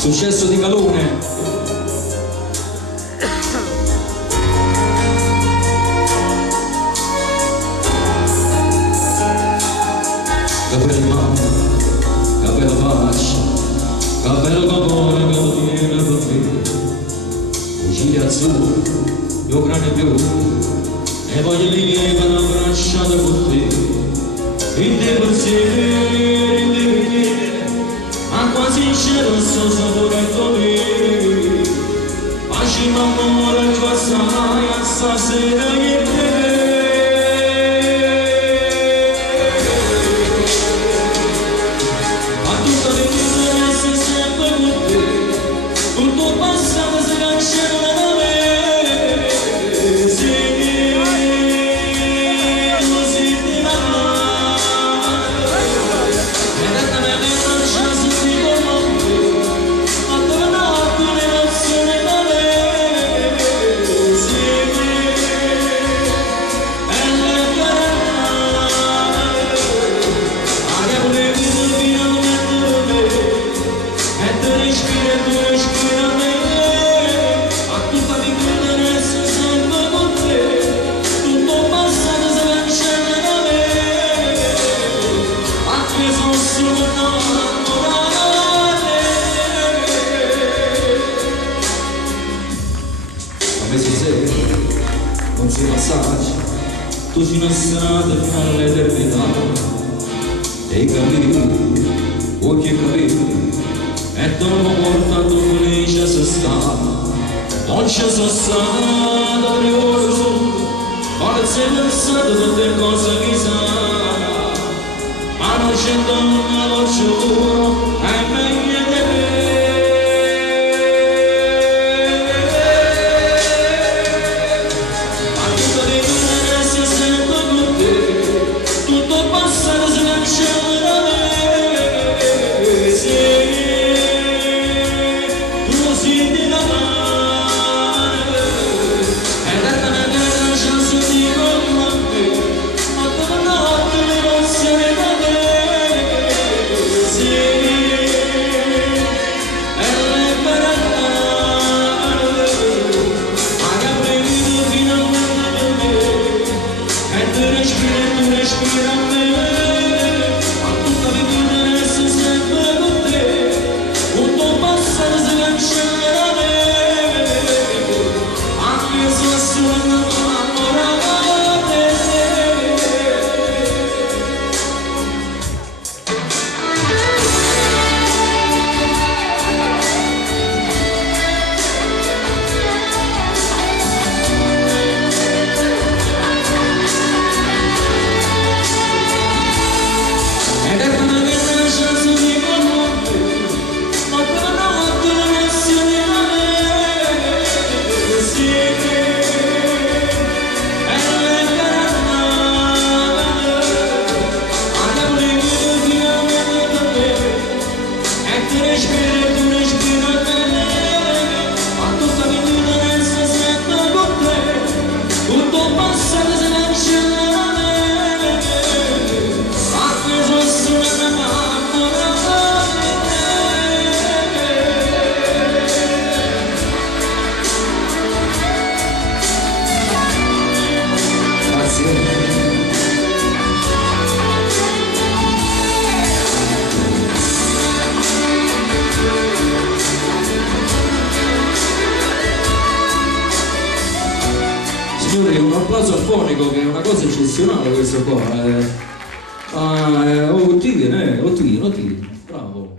Successo di Calone. Capelli mani, capello faccia, capello capone, capello pieno per te. Occhi azzurri, io grande blu, e voglio che vanno abbracciate con te. In te pensieri, in te vedere, ma quasi c'è lo stesso sapore come. Facciamo amore, passai a stasera e te. Tutto passato si cancella da me, sì, così ti va. E da me non c'è sentito niente, ma tornato l'emozione da me, sì, e la carta, aria pure qui sul finalmente per me, e te respira e tu respira. Non si passaggi, tu fino a strada fino all'eternità. E i capelli, occhi e capelli, e dopo portato felice se sta. Non c'è stata ricordo, forse pensato tutte cose che sa. Ma non c'è donna, lo giuro, è meglio di me. Signori, un applauso afonico che è una cosa eccezionale questo qua. Ottino, bravo.